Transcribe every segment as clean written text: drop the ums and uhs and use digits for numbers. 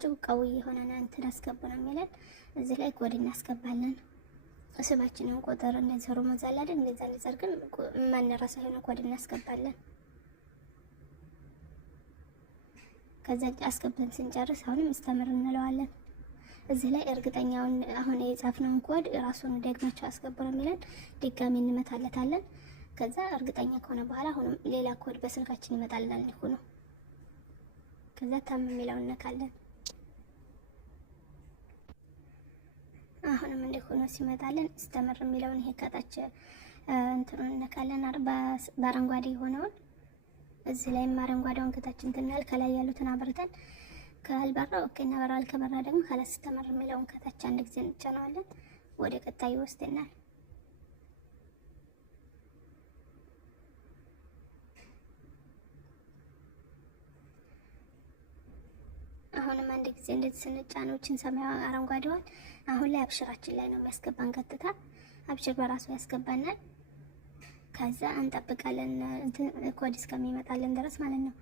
ካላችሁ ቀዊ የሆነ እንትን አስገቡ ነው የሚለን። እዚህ ላይ ኮድ እናስገባለን። ስማችንን ቁጥር እንደዚህ ሩሙዝ አለ አይደል? እንደዛ ግን ማንረሳ የሆነ ኮድ እናስገባለን። ከዛ አስገብተን ስንጨርስ አሁንም እስተምር እንለዋለን። እዚህ ላይ እርግጠኛውን አሁን የጻፍነውን ኮድ ራሱን ደግማችሁ አስገቡ ነው የሚለን። ድጋሚ እንመታለታለን። ከዛ እርግጠኛ ከሆነ በኋላ አሁንም ሌላ ኮድ በስልካችን ይመጣልናል። እንዲሁ ነው። ከዛ ታም የሚለውን እነካለን። አሁንም እንዲሁ ነው ሲመጣልን እስተምር የሚለውን ይሄ ከታች እንትኑን እነካለን። በአረንጓዴ የሆነውን እዚህ ላይም አረንጓዴውን ከታች እንትናል። ከላይ ያሉትን አብርተን ካልበራ ኦኬ እናበራል። ከበራ ደግሞ ካላስ እስተምር የሚለውን ከታች አንድ ጊዜ እንጫነዋለን። ወደ ቀጣዩ ወስደናል። አሁንም አንድ ጊዜ እንደዚህ ስንጫኖችን ሰማያዊ አረንጓዴዋን አሁን ላይ አብሽራችን ላይ ነው የሚያስገባን። ቀጥታ አብሽር በራሱ ያስገባናል። ከዛ እንጠብቃለን ኮድ እስከሚመጣልን ድረስ ማለት ነው።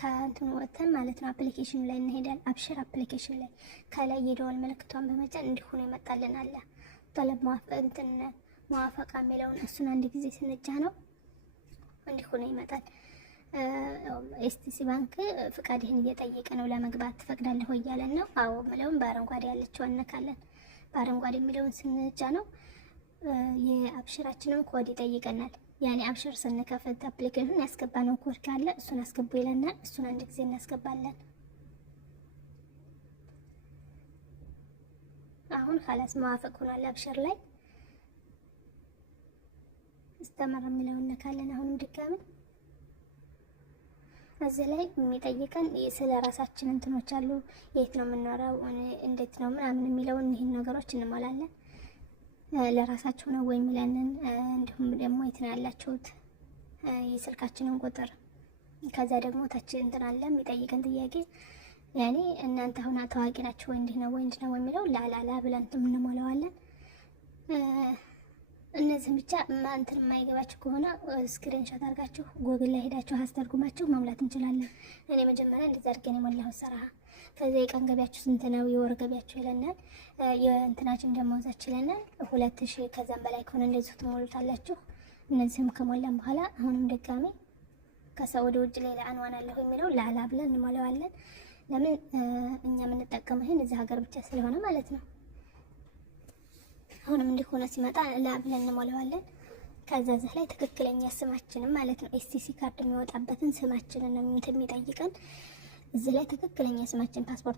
ከእንትን ወጥተን ማለት ነው አፕሊኬሽኑ ላይ እንሄዳለን። አብሽር አፕሊኬሽን ላይ ከላይ የደወል ምልክቷን በመጫን እንዲሁ ነው ይመጣልን አለ ጠለብ መዋፈቃ የሚለውን እሱን አንድ ጊዜ ስንጫነው እንዲሁ ነው ይመጣል። ኤስቲሲ ባንክ ፍቃድህን እየጠየቀ ነው ለመግባት ትፈቅዳለህ ወይ እያለን ነው። አዎ ምለውን በአረንጓዴ ያለችው አነካለን። በአረንጓዴ የሚለውን ስንጫነው የአብሽራችንን ኮድ ይጠይቀናል። ያኔ አብሽር ስንከፍት አፕሊኬሽኑን ያስገባነው ኮድ ካለ እሱን አስገቡ ይለናል። እሱን አንድ ጊዜ እናስገባለን። አሁን خلاص መዋፈቅ ሆኗል። አብሽር ላይ እስተመር የሚለውን እነካለን። አሁንም ድጋሚ እዚህ ላይ የሚጠይቀን ስለ ራሳችን እንትኖች አሉ። የት ነው የምንኖረው፣ እንዴት ነው ምናምን የሚለውን ይህን ነገሮች እንሞላለን። ለራሳችሁ ነው ወይ የሚለንን እንዲሁም ደግሞ የት ነው ያላችሁት፣ የስልካችንን ቁጥር። ከዛ ደግሞ ታች እንትን አለ የሚጠይቀን ጥያቄ ያኔ እናንተ አሁን ታዋቂ ናችሁ ወይ እንዲህ ነው ወይ እንዲህ ነው የሚለው ላላላ ብለን እንሞላዋለን። እነዚህ ብቻ እንትን የማይገባችሁ ከሆነ ስክሪንሾት አድርጋችሁ ጎግል ላይ ሄዳችሁ አስተርጉማችሁ መሙላት እንችላለን። እኔ መጀመሪያ እንደዛ አድርገን የሞላሁት ሰራሃ። ከዚያ የቀን ገቢያችሁ ስንት ነው፣ የወር ገቢያችሁ ይለናል፣ የእንትናችን ደሞዛችሁ ይለናል። 2000 ከዛም በላይ ከሆነ እንደዚሁ ትሞሉታላችሁ። እነዚህም ከሞላን በኋላ አሁንም ድጋሜ ከሳውዲ ውጭ ሌላ አንዋን አለሁ የሚለው ላላ ብለን እንሞላዋለን። ለምን እኛ የምንጠቀመው ይሄን እዚህ ሀገር ብቻ ስለሆነ ማለት ነው። አሁንም እንዲሆነ ሲመጣ ላብለን እንሞላዋለን። ከዛ እዚህ ላይ ትክክለኛ ስማችንን ማለት ነው ኤስቲሲ ካርድ የሚወጣበትን ስማችንን ነው የሚጠይቀን። እዚህ ላይ ትክክለኛ ስማችን ፓስፖርት